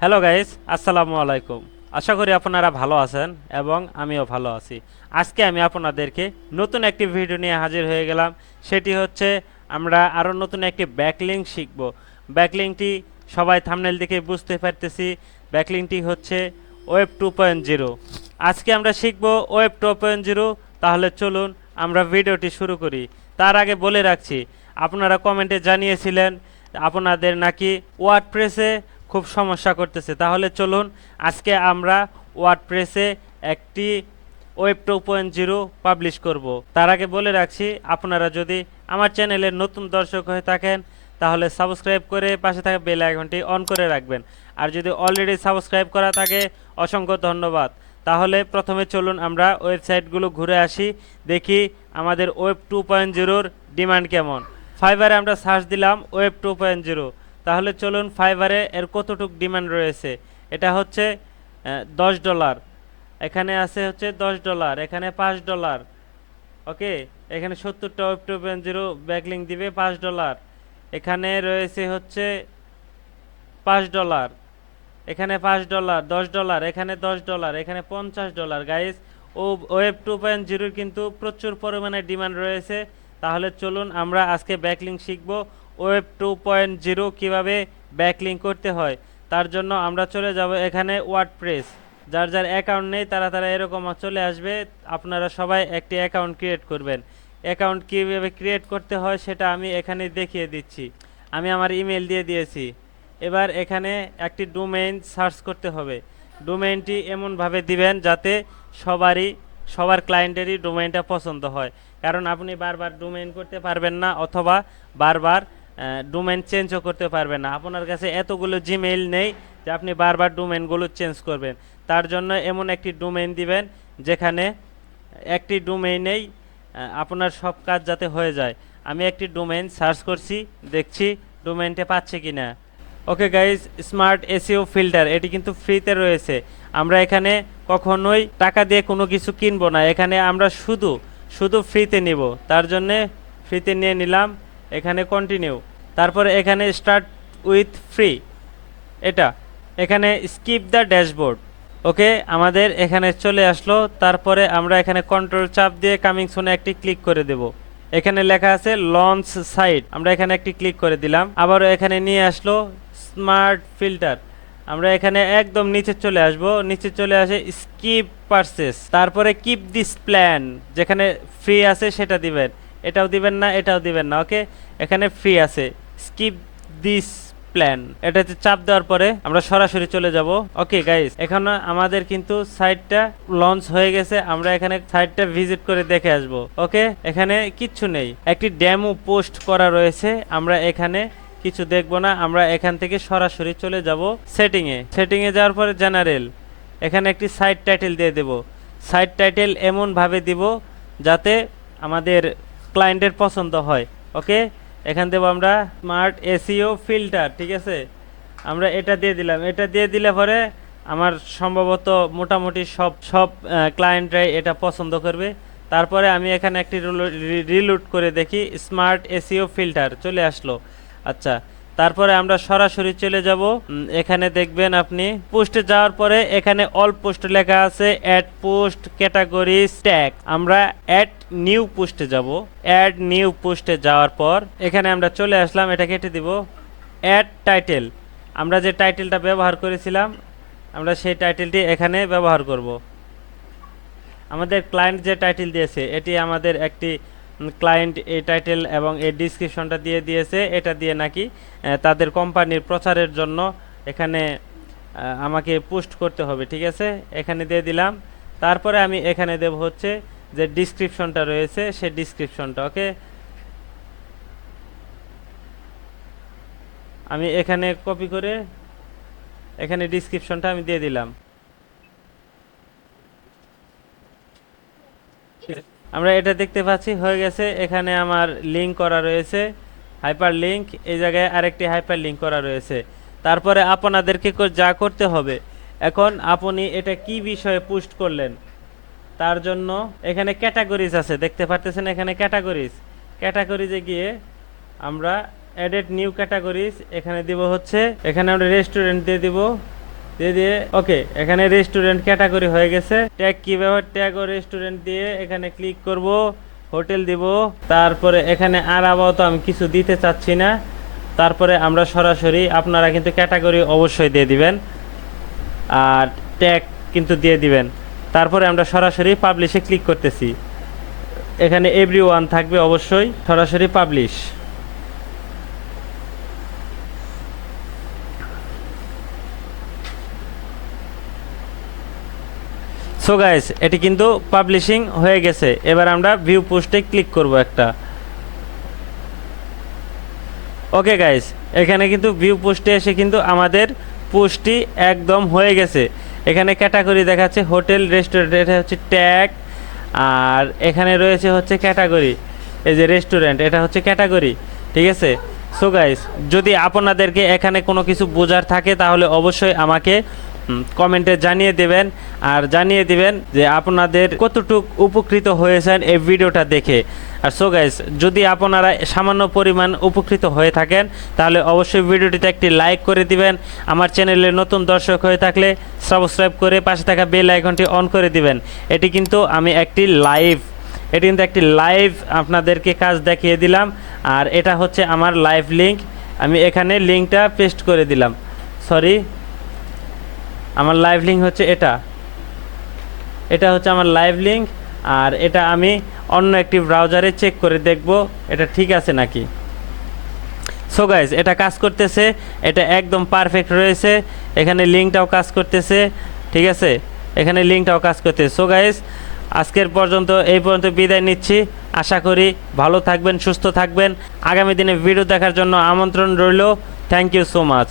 Hello guys, আসসালামু আলাইকুম। আশা করি আপনারা ভালো আছেন এবং আমিও ভালো আছি। আজকে আমি আপনাদেরকে নতুন একটি ভিডিও নিয়ে হাজির হয়ে গেলাম। সেটি হচ্ছে আমরা আরও নতুন একটি ব্যাকলিঙ্ক শিখব। ব্যাকলিঙ্কটি সবাই থাম্বনেল দেখে বুঝতে পারতেছি। ব্যাকলিঙ্কটি হচ্ছে ওয়েব 2.0। আজকে আমরা শিখব ওয়েব 2.0। তাহলে চলুন আমরা ভিডিওটি শুরু করি। তার আগে বলে রাখছি, আপনারা কমেন্টে জানিয়েছিলেন আপনাদের নাকি ওয়ার্ডপ্রেসে খুব সমস্যা করতেছে। তাহলে চলুন আজকে আমরা ওয়ার্ডপ্রেসে একটি ওয়েব 2.0 পাবলিশ করব। তার আগে বলে রাখছি, আপনারা যদি আমার চ্যানেলের নতুন দর্শক হয়ে থাকেন তাহলে সাবস্ক্রাইব করে পাশে থাকা বেল আইকনটি অন করে রাখবেন। আর যদি অলরেডি সাবস্ক্রাইব করা থাকে অসংখ্য ধন্যবাদ। তাহলে প্রথমে চলুন আমরা ওয়েবসাইটগুলো ঘুরে আসি, দেখি আমাদের ওয়েব 2.0-র ডিমান্ড কেমন। ফাইবারে আমরা সার্চ দিলাম ওয়েব 2.0। তাহলে চলুন ফাইবারে এর কতটুক ডিমান্ড রয়েছে। এটা হচ্ছে $10, এখানে আছে হচ্ছে $10, এখানে $5। ওকে, এখানে 70টা ওয়েব 2.0 ব্যাকলিং দিবে $5। এখানে রয়েছে হচ্ছে $5, এখানে $5, $10, এখানে $10, এখানে $50। গাইস, ও ওয়েব 2.0 কিন্তু প্রচুর পরিমাণে ডিমান্ড রয়েছে। তাহলে চলুন আমরা আজকে ব্যাকলিং শিখব। ওয়েব 2.0 কিভাবে ব্যাকলিং করতে হয় তার জন্য আমরা চলে যাব এখানে ওয়ার্ডপ্রেস। যার যার অ্যাকাউন্ট নেই তারা তারা এরকম চলে আসবে। আপনারা সবাই একটি অ্যাকাউন্ট ক্রিয়েট করবেন। অ্যাকাউন্ট কীভাবে ক্রিয়েট করতে হয় সেটা আমি এখানে দেখিয়ে দিচ্ছি। আমি আমার ইমেল দিয়ে দিয়েছি। এবার এখানে একটি ডোমেইন সার্চ করতে হবে। ডোমেইনটি এমনভাবে দিবেন যাতে সবার ক্লায়েন্টেরই ডোমেইনটা পছন্দ হয়। কারণ আপনি বারবার ডোমেইন করতে পারবেন না, অথবা বারবার ডোমেইন চেঞ্জও করতে পারবেন না। আপনার কাছে এতগুলো জিমেইল নেই যে আপনি বারবার ডোমেইনগুলো চেঞ্জ করবেন। তার জন্য এমন একটি ডোমেইন দিবেন যেখানে একটি ডোমেইনেই আপনার সব কাজ যাতে হয়ে যায়। আমি একটি ডোমেইন সার্চ করছি, দেখছি ডোমেইনটা পাচ্ছে কিনা। Okay guys, smart SEO filter এটি কিন্তু ফ্রিতে রয়েছে। আমরা এখানে কখনোই টাকা দিয়ে কোনো কিছু কিনবো না, এখানে আমরা শুধু ফ্রিতে নিব। তার জন্যে ফ্রিতে নিয়ে নিলাম। এখানে কন্টিনিউ, তারপরে এখানে স্টার্ট উইথ ফ্রি, এটা এখানে স্কিপ দ্য ড্যাশবোর্ড। ওকে, আমাদের এখানে চলে আসলো। তারপরে আমরা এখানে কন্ট্রোল চাপ দিয়ে কামিং সুনে একটি ক্লিক করে দেব। এখানে লেখা আছে লঞ্চ সাইট, আমরা এখানে একটি ক্লিক করে দিলাম। আবারও এখানে নিয়ে আসলো স্মার্ট ফিল্টার। আমরা এখানে একদম নিচে চলে আসব। নিচে চলে আসে স্কিপ পারচেস, তারপরে কিপ দিস প্ল্যান, যেখানে ফ্রি আছে সেটা দিবেন। এটাও দিবেন না, এটাও দিবেন না। ওকে, এখানে ফ্রি আছে, স্কিপ দিস প্ল্যান, এটাতে চাপ দেওয়ার পরে আমরা সরাসরি চলে যাব। ওকে গাইস, এখন আমাদের কিন্তু সাইটটা লঞ্চ হয়ে গেছে। আমরা এখানে সাইটটা ভিজিট করে দেখে আসব। ওকে, এখানে কিচ্ছু নেই, একটি ডেমো পোস্ট করা রয়েছে। আমরা এখানে কিছু দেখব না, আমরা এখান থেকে সরাসরি চলে যাব সেটিংয়ে যাওয়ার পরে জেনারেল, এখানে একটি সাইট টাইটেল দিয়ে দেব। সাইট টাইটেল এমনভাবে দিব যাতে আমাদের ক্লায়েন্টের পছন্দ হয়। ওকে, এখান দেবো আমরা স্মার্ট এসইও ফিল্টার, ঠিক আছে। আমরা এটা দিয়ে দিলাম। এটা দিয়ে দিলে পরে আমার সম্ভবত মোটামুটি সব ক্লায়েন্টরাই এটা পছন্দ করবে। তারপরে আমি এখানে একটি রিলোড করে দেখি, স্মার্ট এসইও ফিল্টার চলে আসলো। আচ্ছা, তারপরে আমরা সরাসরি চলে যাব। এখানে দেখবেন আপনি পোস্টে যাওয়ার পরে এখানে অল পোস্ট লেখা আছে, অ্যাড পোস্ট ক্যাটাগরিজ ট্যাগ। আমরা অ্যাড নিউ পোস্টে যাব। অ্যাড নিউ পোস্টে যাওয়ার পর এখানে আমরা চলে আসলাম, এটা কেটে দিব। অ্যাড টাইটেল, আমরা যে টাইটেলটা ব্যবহার করেছিলাম আমরা সেই টাইটেলটি এখানে ব্যবহার করব। আমাদের ক্লায়েন্ট যে টাইটেল দিয়েছে এটি আমাদের একটি ক্লায়েন্ট এই টাইটেল এবং এই ডিসক্রিপশনটা দিয়ে দিয়েছে। এটা দিয়ে নাকি তাদের কোম্পানির প্রচারের জন্য এখানে আমাকে পোস্ট করতে হবে, ঠিক আছে। এখানে দিয়ে দিলাম। তারপরে আমি এখানে দেব হচ্ছে যে ডিসক্রিপশনটা রয়েছে সেই ডিসক্রিপশনটা। ওকে, আমি এখানে কপি করে এখানে ডিসক্রিপশনটা আমি দিয়ে দিলাম। আমরা এটা দেখতে পাচ্ছি হয়ে গেছে। এখানে আমার লিঙ্ক করা রয়েছে, হাইপার লিঙ্ক। এই জায়গায় আরেকটি হাইপার লিঙ্ক করা রয়েছে। তারপরে আপনাদেরকে যা করতে হবে, এখন আপনি এটা কি বিষয়ে পোস্ট করলেন তার জন্য এখানে ক্যাটাগরিজ আছে, দেখতে পারতেছেন। এখানে ক্যাটাগরিজে গিয়ে আমরা এডিট নিউ ক্যাটাগরিজ এখানে দিব হচ্ছে, এখানে আমরা রেস্টুরেন্ট দিয়ে দিব। দিয়ে দিয়ে ওকে, এখানে রেস্টুরেন্ট ক্যাটাগরি হয়ে গেছে। ট্যাগ কি ব্যবহার, ট্যাগ ও রেস্টুরেন্ট দিয়ে এখানে ক্লিক করব, হোটেল দিব। তারপরে এখানে আর আপাতত আমি কিছু দিতে চাচ্ছি না। তারপরে আমরা সরাসরি, আপনারা কিন্তু ক্যাটাগরি অবশ্যই দিয়ে দিবেন আর ট্যাগ কিন্তু দিয়ে দিবেন। তারপরে আমরা সরাসরি পাবলিশে ক্লিক করতেছি। এখানে এভরিওয়ান থাকবে অবশ্যই, সরাসরি পাবলিশ। সো গাইস, এটি কিন্তু পাবলিশিং হয়ে গেছে। এবার আমরা ভিউ পোস্টে ক্লিক করব একটা। ওকে গাইস, এখানে কিন্তু ভিউ পোস্টে এসে কিন্তু আমাদের পোস্টটি একদম হয়ে গেছে। এখানে ক্যাটাগরি দেখাচ্ছে হোটেল রেস্টুরেন্ট, এটা হচ্ছে ট্যাগ। আর এখানে রয়েছে হচ্ছে ক্যাটাগরি, এই যে রেস্টুরেন্ট, এটা হচ্ছে ক্যাটাগরি। ঠিক আছে। সো গাইস, যদি আপনাদেরকে এখানে কোনো কিছু বোঝার থাকে তাহলে অবশ্যই আমাকে কমেন্টে জানিয়ে দেবেন। আর জানিয়ে দিবেন যে আপনাদের কতটুক উপকৃত হয়েছেন এই ভিডিওটা দেখে। আর সো গাইস, যদি আপনারা সামান্য পরিমাণ উপকৃত হয়ে থাকেন তাহলে অবশ্যই ভিডিওটিতে একটি লাইক করে দিবেন। আমার চ্যানেলে নতুন দর্শক হয়ে থাকলে সাবস্ক্রাইব করে পাশে থাকা বেল আইকনটি অন করে দিবেন। এটি কিন্তু একটি লাইভ আপনাদেরকে কাজ দেখিয়ে দিলাম। আর এটা হচ্ছে আমার লাইভ লিঙ্ক, আমি এখানে লিঙ্কটা পেস্ট করে দিলাম। সরি, আমার লাইভ লিঙ্ক হচ্ছে এটা হচ্ছে আমার লাইভ লিঙ্ক। আর এটা আমি অন্য একটি ব্রাউজারে চেক করে দেখব এটা ঠিক আছে নাকি। সো গাইজ, এটা কাজ করতেছে, এটা একদম পারফেক্ট রয়েছে। এখানে লিঙ্কটাও কাজ করতেছে। ঠিক আছে, এখানে লিঙ্কটাও কাজ করতেছে। সো গাইজ, আজকের এই পর্যন্ত বিদায় নিচ্ছি। আশা করি ভালো থাকবেন, সুস্থ থাকবেন। আগামী দিনে ভিডিও দেখার জন্য আমন্ত্রণ রইল। Thank you so much.